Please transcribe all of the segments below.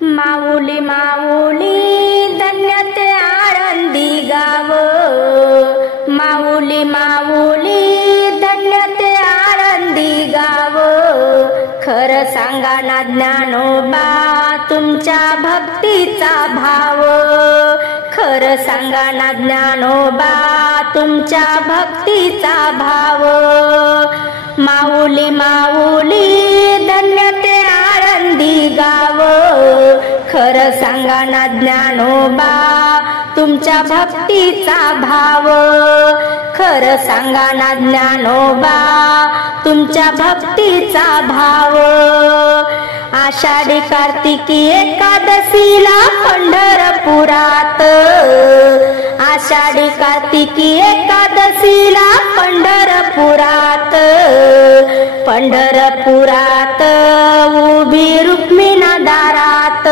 माऊली माऊली धन्य ते आळंदी गाव, माऊली माऊली धन्य ते आळंदी गाव। खरं सांगा ना ज्ञानोबा तुमच्या भक्तीचा भाव, खरं सांगा ना ज्ञानोबा तुमच्या भक्तीचा भाव। माऊली माऊली धन्य ते आळंदी गाव, खरं सांगा ना ज्ञानोबा तुमच्या भक्तीचा भाव, खरं सांगा ना ज्ञानोबा तुमच्या भक्तीचा भाव। आषाढी कार्तिकी एकादशीला पंढरपुरात, आषाढी कार्तिकी एकादशीला पंढरपुरात, पंढरपुरात उभी रुक्मिणी दारात,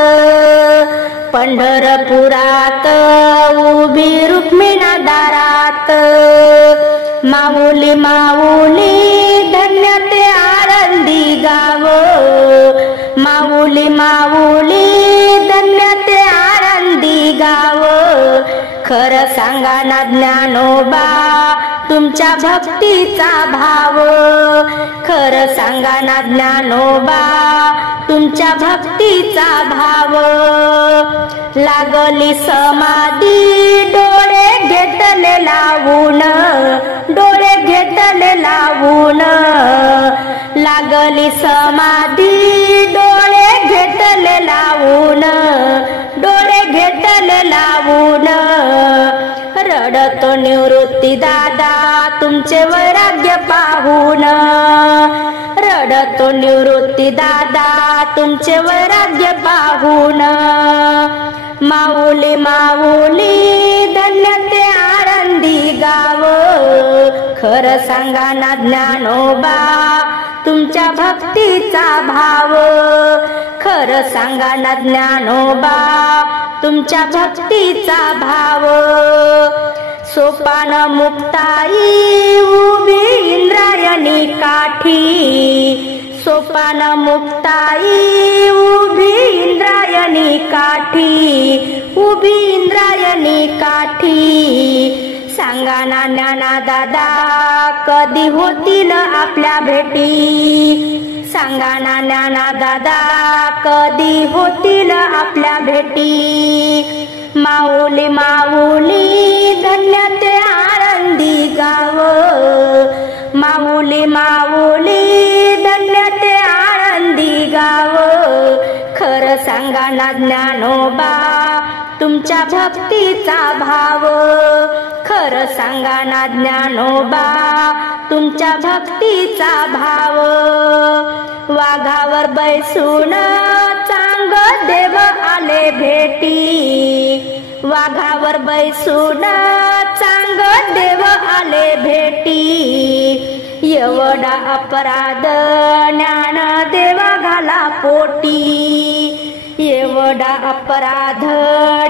पंढरपुरात उभी रुक्मिणी दारात। माऊली माऊली धन्य ते आळंदी गाव, माऊली माऊली धन्य ते आळंदी गाव। खरं सांगा ना ज्ञानोबा तुमच्या भक्तीचा भाव, खरं सांगा ना ज्ञानोबा तुमच्या भक्तीचा भाव। लागली समाधी डोळे घेतले लावून, डोळे घेतले लावून, लागली समाधी डोळे घेतले लावून, डोळे घेतले लावून। रडतो निवृत्ती दादा तुमचे वैराग्य पाहून, रडतो निवृत्ती दादा तुमचे वैराग्य पाहून। माऊली माऊली धन्य ते आळंदी गाव, खरं सांगा ना ज्ञानोबा तुमच्या भक्तीचा भाव, खरं सांगा ना ज्ञानोबा तुमच्या भक्तीचा भाव। सोपान मुक्ताई उभी इंद्रायणी काठी, सोपान मुक्ताई उभी इंद्रायणी काठी, उभी इंद्रायणी काठी। सांगा ना ज्ञाना दादा कधी होतील आपल्या भेटी, सांगा ना ज्ञाना दादा कधी होतील आपल्या भेटी। माऊली माऊली धन्य ते आळंदी गाव, माऊली माऊली धन्य ते आळंदी गाव। खरं सांगा ना ज्ञानोबा तुमच्या भक्तीचा भाव, खरं सांगा ना ज्ञानोबा तुमच्या भक्तीचा भाव। वाघावर बैसून चांग देव आले भेटी, वाघावर बैसून चांग देव आले भेटी। एवढा अपराध ज्ञान देवा घाला पोटी, एवढा अपराध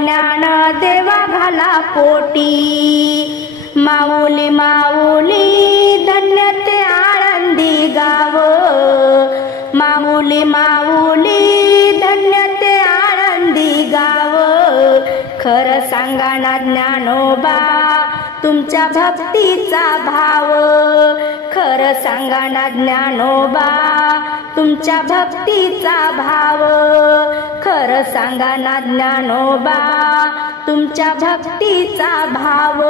ज्ञान देवा घाला पोटी। माऊली माऊली धन्य ते आळंदी गाव, माऊली माऊली धन्य ते आळंदी गाव। खरं सांगा ना ज्ञानोबा तुमच्या भक्तीचा भाव, खरं सांगा ना ज्ञानोबा तुमच्या भक्तीचा भाव, खरं सांगा ना ज्ञानोबा तुमच्या भक्तीचा भाव।